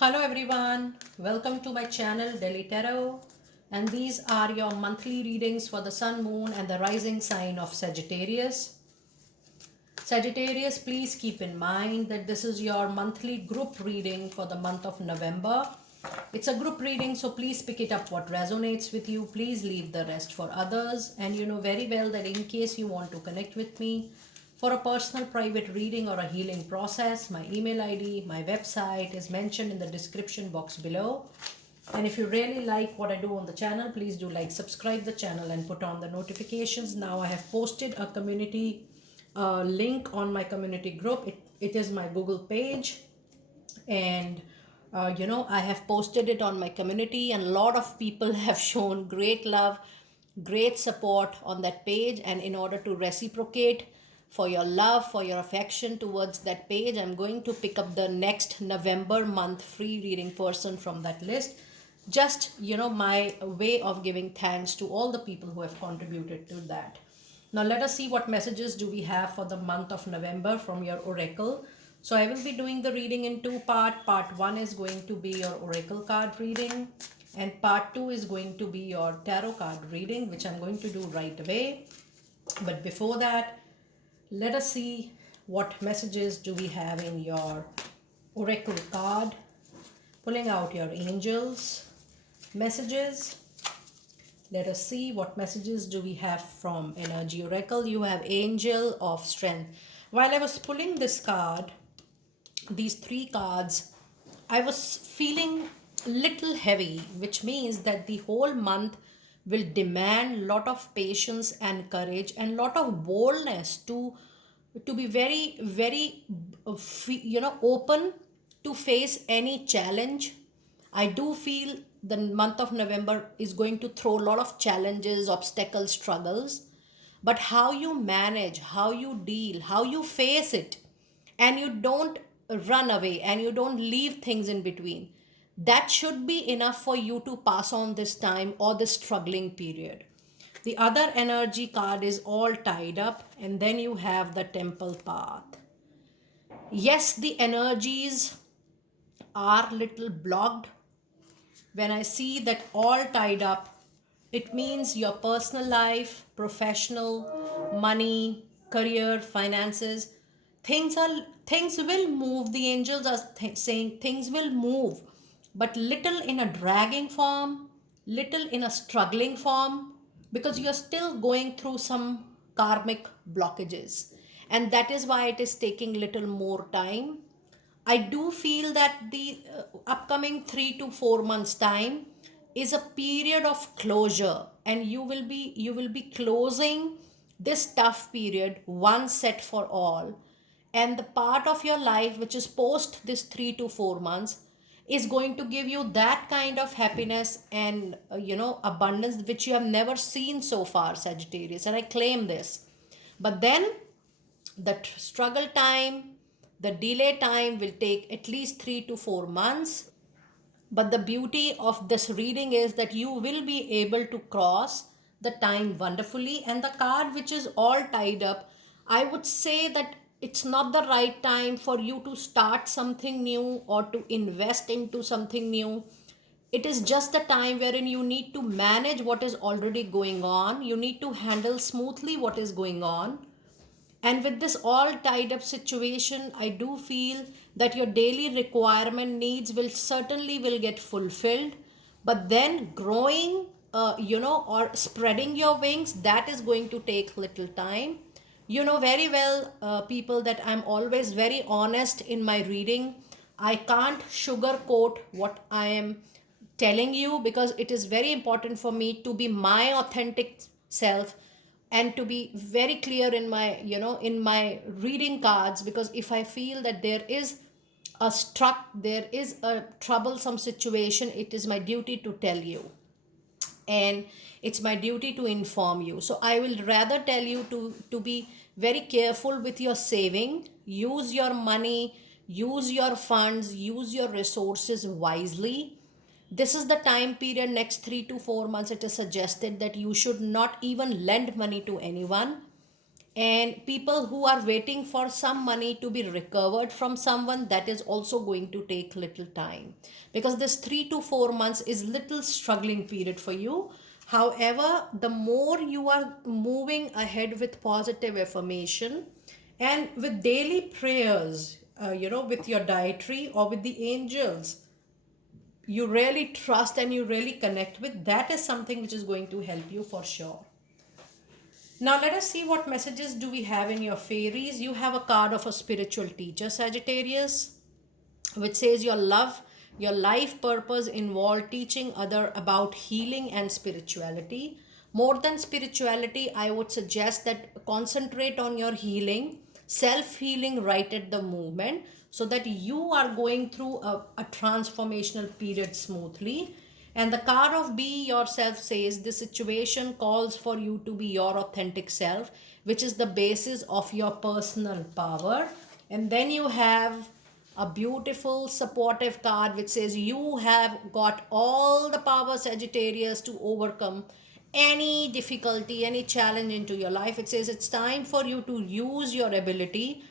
Hello everyone, welcome to my channel Daily Tarot, and these are your monthly readings for the Sun, Moon and the rising sign of Sagittarius. Sagittarius, please keep in mind that this is your monthly group reading for the month of November. It's a group reading, so please pick it up what resonates with you. Please leave the rest for others. And you know very well that in case you want to connect with me for a personal private reading or a healing process, my email ID, my website is mentioned in the description box below. And if you really like what I do on the channel, please do like, subscribe the channel and put on the notifications. Now I have posted a community link on my community group. It is my Google page, and I have posted it on my community, and a lot of people have shown great love, great support on that page. And in order to reciprocate for your love, for your affection towards that page, I'm going to pick up the next November month free reading person from that list. Just my way of giving thanks to all the people who have contributed to that. Now let us see what messages do we have for the month of November from your oracle. So I will be doing the reading in two parts. Part 1 is going to be your oracle card reading, and part 2 is going to be your tarot card reading, which I'm going to do right away. But before that, let us see what messages do we have in your oracle card. Pulling out your angels messages. Let us see what messages do we have from Energy Oracle. You have Angel of Strength. While I was pulling this card, these three cards, I was feeling little heavy, which means that the whole month will demand lot of patience and courage and lot of boldness to be very open to face any challenge. I do feel the month of November is going to throw a lot of challenges, obstacles, struggles. But how you manage, how you deal, how you face it, and you don't run away and you don't leave things in between, that should be enough for you to pass on this time or this struggling period. The other energy card is all tied up, and then you have the temple path. Yes, the energies are little blocked. When I see that all tied up, it means your personal life, professional, money, career, finances, things will move. The angels are saying things will move, but little in a dragging form, little in a struggling form, because you're still going through some karmic blockages, and that is why it is taking little more time. I do feel that the upcoming 3 to 4 months time is a period of closure, and you will be closing this tough period once set for all. And the part of your life which is post this 3 to 4 months is going to give you that kind of happiness and abundance which you have never seen so far, Sagittarius, and I claim this. But then the struggle time, the delay time will take at least 3 to 4 months. But the beauty of this reading is that you will be able to cross the time wonderfully. And the card which is all tied up, I would say that it's not the right time for you to start something new or to invest into something new. It is just the time wherein you need to manage what is already going on. You need to handle smoothly what is going on. And with this all tied up situation, I do feel that your daily requirement needs will certainly will get fulfilled. But then growing, or spreading your wings, that is going to take little time. You know very well, people, that I'm always very honest in my reading. I can't sugarcoat what I am telling you, because it is very important for me to be my authentic self and to be very clear in my in my reading cards. Because if I feel that there is a troublesome situation, it is my duty to tell you, and it's my duty to inform you. So I will rather tell you to be very careful with your saving. Use your money, use your funds, use your resources wisely. This is the time period, next 3 to 4 months, it is suggested that you should not even lend money to anyone. and people who are waiting for some money to be recovered from someone, that is also going to take little time, because this 3 to 4 months is little struggling period for you. However, the more you are moving ahead with positive affirmation and with daily prayers, with your dietary or with the angels you really trust and you really connect with, that is something which is going to help you for sure. Now let us see what messages do we have in your fairies. You have a card of a spiritual teacher, Sagittarius, which says your love, your life purpose involve teaching other about healing and spirituality. More than spirituality, I would suggest that concentrate on your healing, self-healing right at the moment, so that you are going through a transformational period smoothly. And the card of be yourself says the situation calls for you to be your authentic self, which is the basis of your personal power. And then you have a beautiful supportive card which says you have got all the power, Sagittarius, to overcome any difficulty, any challenge into your life. It says it's time for you to use your ability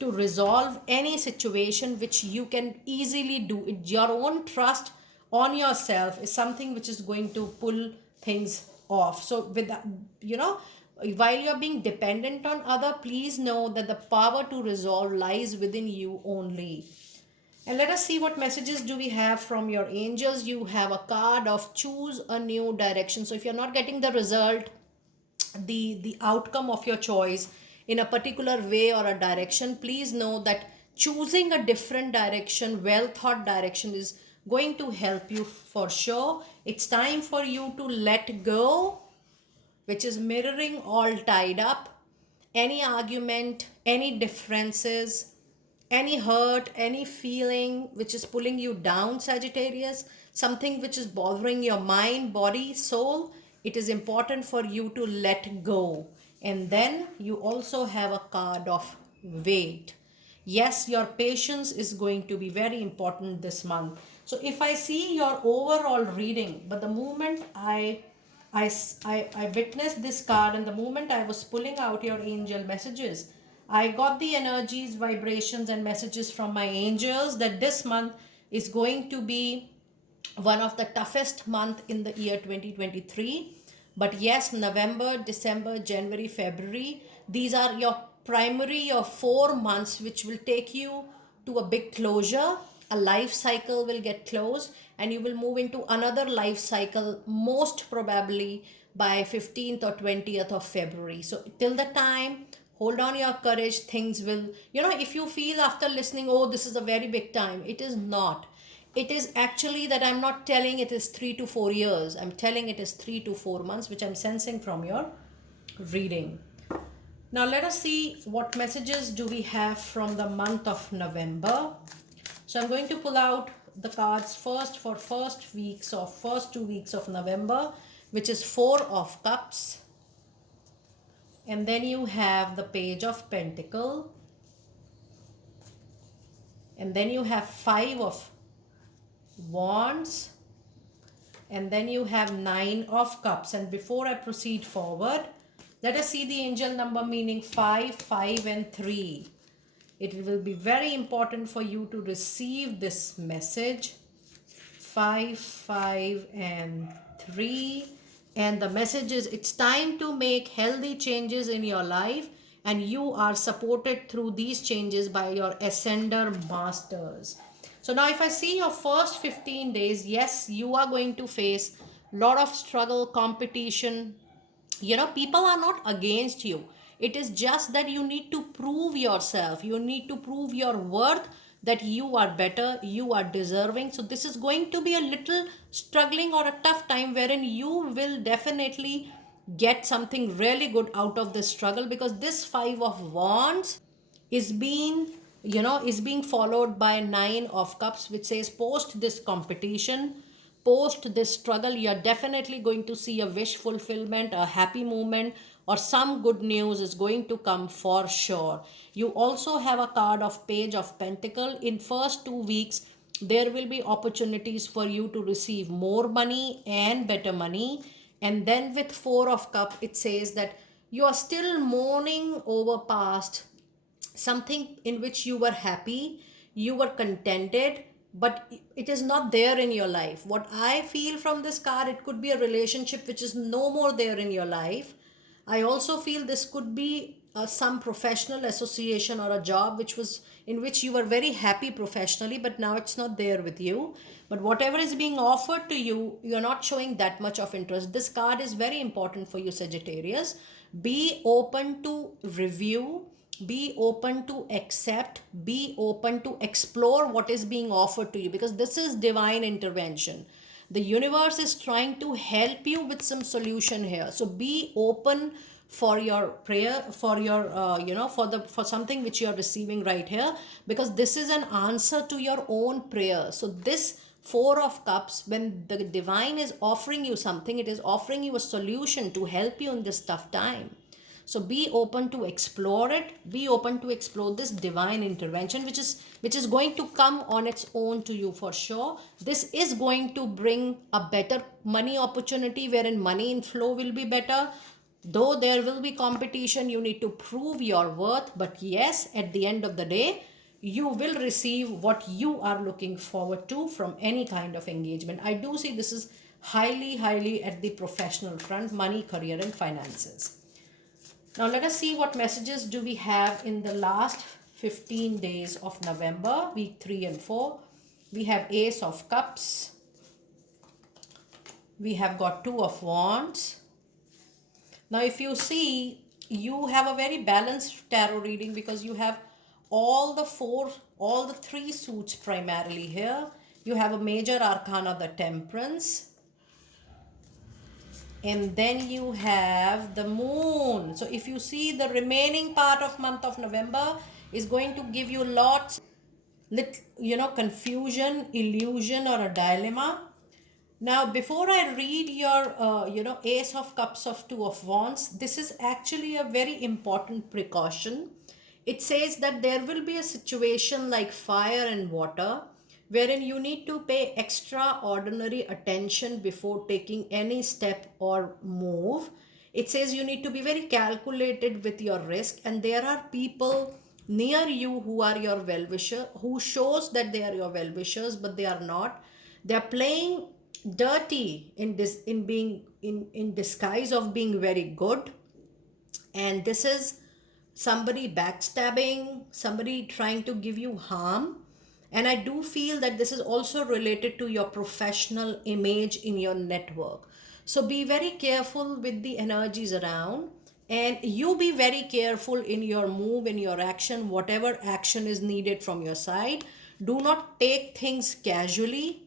to resolve any situation which you can easily do. Your own trust on yourself is something which is going to pull things off. So with that, while you're being dependent on other, please know that the power to resolve lies within you only. And let us see what messages do we have from your angels. You have a card of choose a new direction. So if you're not getting the result, the outcome of your choice in a particular way or a direction, please know that choosing a different direction, well thought direction, is going to help you for sure. It's time for you to let go, which is mirroring all tied up, any argument, any differences, any hurt, any feeling which is pulling you down, Sagittarius, something which is bothering your mind, body, soul. It is important for you to let go. And then you also have a card of wait. Yes, your patience is going to be very important this month. So if I see your overall reading, but the moment I witnessed this card, and the moment I was pulling out your angel messages, I got the energies, vibrations, and messages from my angels that this month is going to be one of the toughest month in the year 2023. But yes, November, December, January, February, these are your primary, your 4 months which will take you to a big closure. A life cycle will get closed and you will move into another life cycle, most probably by 15th or 20th of February. So till the time, hold on your courage. Things will, if you feel after listening, oh, this is a very big time, it is not. It is actually that I'm not telling it is 3 to 4 years. I'm telling it is 3 to 4 months, which I'm sensing from your reading. Now let us see what messages do we have from the month of November. So I'm going to pull out the cards first for first 2 weeks of November, which is 4 of Cups. And then you have the Page of Pentacle. And then you have 5 of Wands. And then you have 9 of Cups. And before I proceed forward, let us see the angel number meaning 5, 5 and 3. It will be very important for you to receive this message. 5, 5 and 3. And the message is it's time to make healthy changes in your life, and you are supported through these changes by your ascender masters. So now if I see your first 15 days, yes, you are going to face a lot of struggle, competition. People are not against you. It is just that you need to prove yourself. You need to prove your worth, that you are better, you are deserving. So this is going to be a little struggling or a tough time wherein you will definitely get something really good out of this struggle, because this 5 of Wands is being followed by 9 of Cups, which says post this competition, post this struggle, you're definitely going to see a wish fulfillment, a happy moment, or some good news is going to come for sure. You also have a card of Page of Pentacle. In first 2 weeks, there will be opportunities for you to receive more money and better money. And then with 4 of Cup, it says that you are still mourning over past, something in which you were happy, you were contented, but it is not there in your life. What I feel from this card, it could be a relationship which is no more there in your life. I also feel this could be some professional association or a job which was in which you were very happy professionally, but now it's not there with you. But whatever is being offered to you, you're not showing that much of interest. This card is very important for you, Sagittarius. Be open to review, be open to accept, be open to explore what is being offered to you, because this is divine intervention. The universe is trying to help you with some solution here. So be open for your prayer, for your for something which you are receiving right here, because this is an answer to your own prayer. So this Four of Cups, when the divine is offering you something, it is offering you a solution to help you in this tough time. So be open to explore it, be open to explore this divine intervention, which is going to come on its own to you for sure. This is going to bring a better money opportunity, wherein money inflow will be better. Though there will be competition, you need to prove your worth, but yes, at the end of the day, you will receive what you are looking forward to from any kind of engagement. I do see this is highly at the professional front, money, career, and finances. Now let us see what messages do we have in the last 15 days of November, week 3 and 4. We have Ace of Cups. We have got Two of Wands. Now if you see, you have a very balanced tarot reading, because you have all the three suits primarily here. You have a major arcana, the Temperance. And then you have the Moon. So if you see, the remaining part of month of November is going to give you lots, confusion, illusion, or a dilemma. Now, before I read your, Ace of Cups of Two of Wands, this is actually a very important precaution. It says that there will be a situation like fire and water, wherein you need to pay extraordinary attention before taking any step or move. It says you need to be very calculated with your risk, and there are people near you who are your well-wisher, who shows that they are your well-wishers, but they are not. They are playing dirty in this, in being in disguise of being very good. And this is somebody backstabbing, somebody trying to give you harm. And I do feel that this is also related to your professional image in your network. So be very careful with the energies around, and you be very careful in your move, in your action, whatever action is needed from your side. Do not take things casually.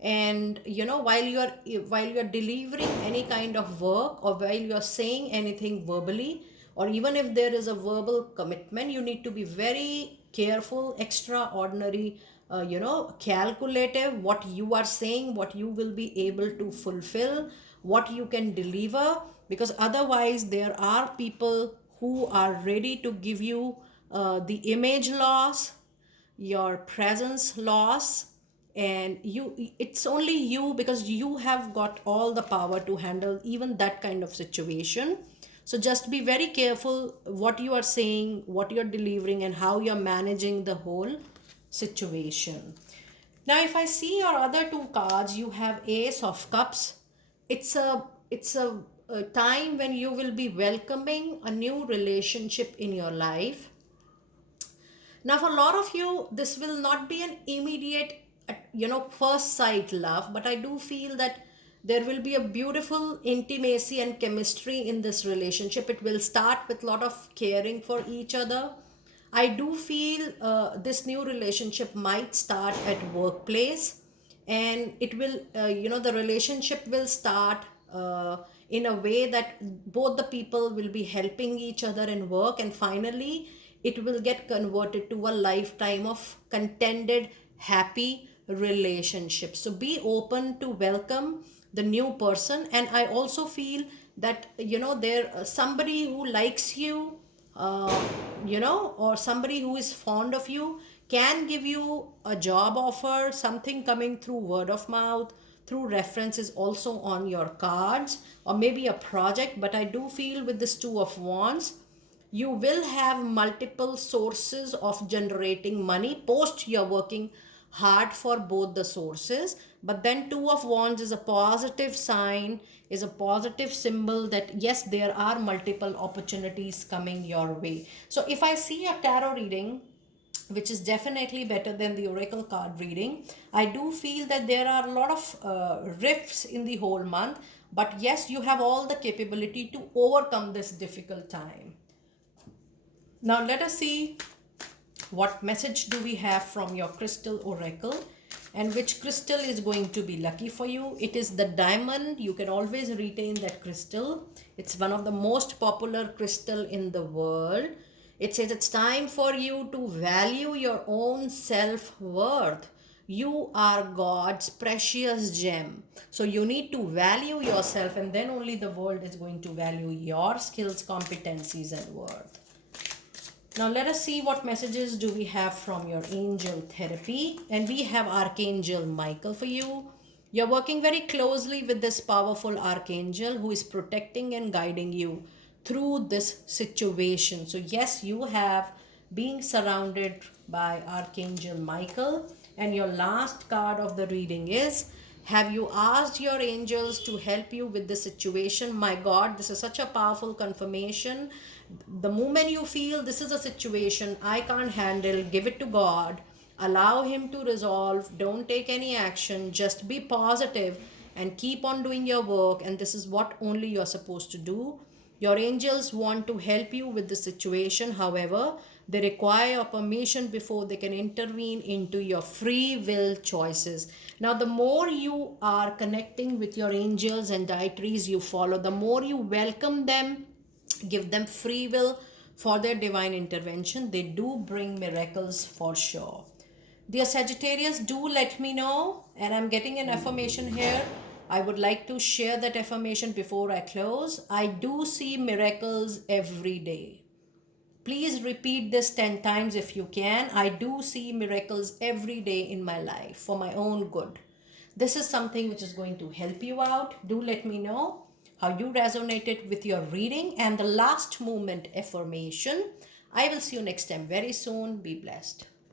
And while you're delivering any kind of work, or while you're saying anything verbally, or even if there is a verbal commitment, you need to be very careful, extraordinary, calculative, what you are saying, what you will be able to fulfill, what you can deliver, because otherwise there are people who are ready to give you the image loss, your presence loss. And it's only you, because you have got all the power to handle even that kind of situation. So just be very careful what you are saying, what you're delivering, and how you're managing the whole situation. Now if I see your other two cards, you have Ace of Cups. It's a time when you will be welcoming a new relationship in your life. Now, for a lot of you, this will not be an immediate, first sight love, but I do feel that there will be a beautiful intimacy and chemistry in this relationship. It will start with a lot of caring for each other. I do feel this new relationship might start at workplace, and it will, the relationship will start in a way that both the people will be helping each other in work, and finally it will get converted to a lifetime of contented, happy relationship. So be open to welcome the new person. And I also feel that there somebody who likes you, or somebody who is fond of you, can give you a job offer, something coming through word of mouth, through references also on your cards or maybe a project. But I do feel with this Two of Wands, you will have multiple sources of generating money. Post you're working hard for both the sources, but then Two of Wands is a positive sign, is a positive symbol that yes, there are multiple opportunities coming your way. So if I see a tarot reading which is definitely better than the oracle card reading, I do feel that there are a lot of rifts in the whole month, but yes, you have all the capability to overcome this difficult time. Now let us see what message do we have from your crystal oracle and which crystal is going to be lucky for you. It is the diamond. You can always retain that crystal. It's one of the most popular crystal in the world. It says it's time for you to value your own self-worth. You are God's precious gem. So you need to value yourself, and then only the world is going to value your skills, competencies, and worth. Now let us see what messages do we have from your angel therapy. And we have Archangel Michael for you. You're working very closely with this powerful archangel who is protecting and guiding you through this situation. So yes, you have been surrounded by Archangel Michael. And your last card of the reading is, have you asked your angels to help you with this situation? My God, this is such a powerful confirmation. The moment you feel this is a situation I can't handle, give it to God. Allow Him to resolve. Don't take any action. Just be positive and keep on doing your work. And this is what only you're supposed to do. Your angels want to help you with the situation. However, they require your permission before they can intervene into your free will choices. Now, the more you are connecting with your angels and deities you follow, the more you welcome them, give them free will for their divine intervention. They do bring miracles for sure. Dear Sagittarius, do let me know. And I'm getting an affirmation here. I would like to share that affirmation before I close. I do see miracles every day. Please repeat this 10 times if you can. I do see miracles every day in my life for my own good. This is something which is going to help you out. Do let me know how you resonated with your reading and the last moment affirmation. I will see you next time very soon. Be blessed.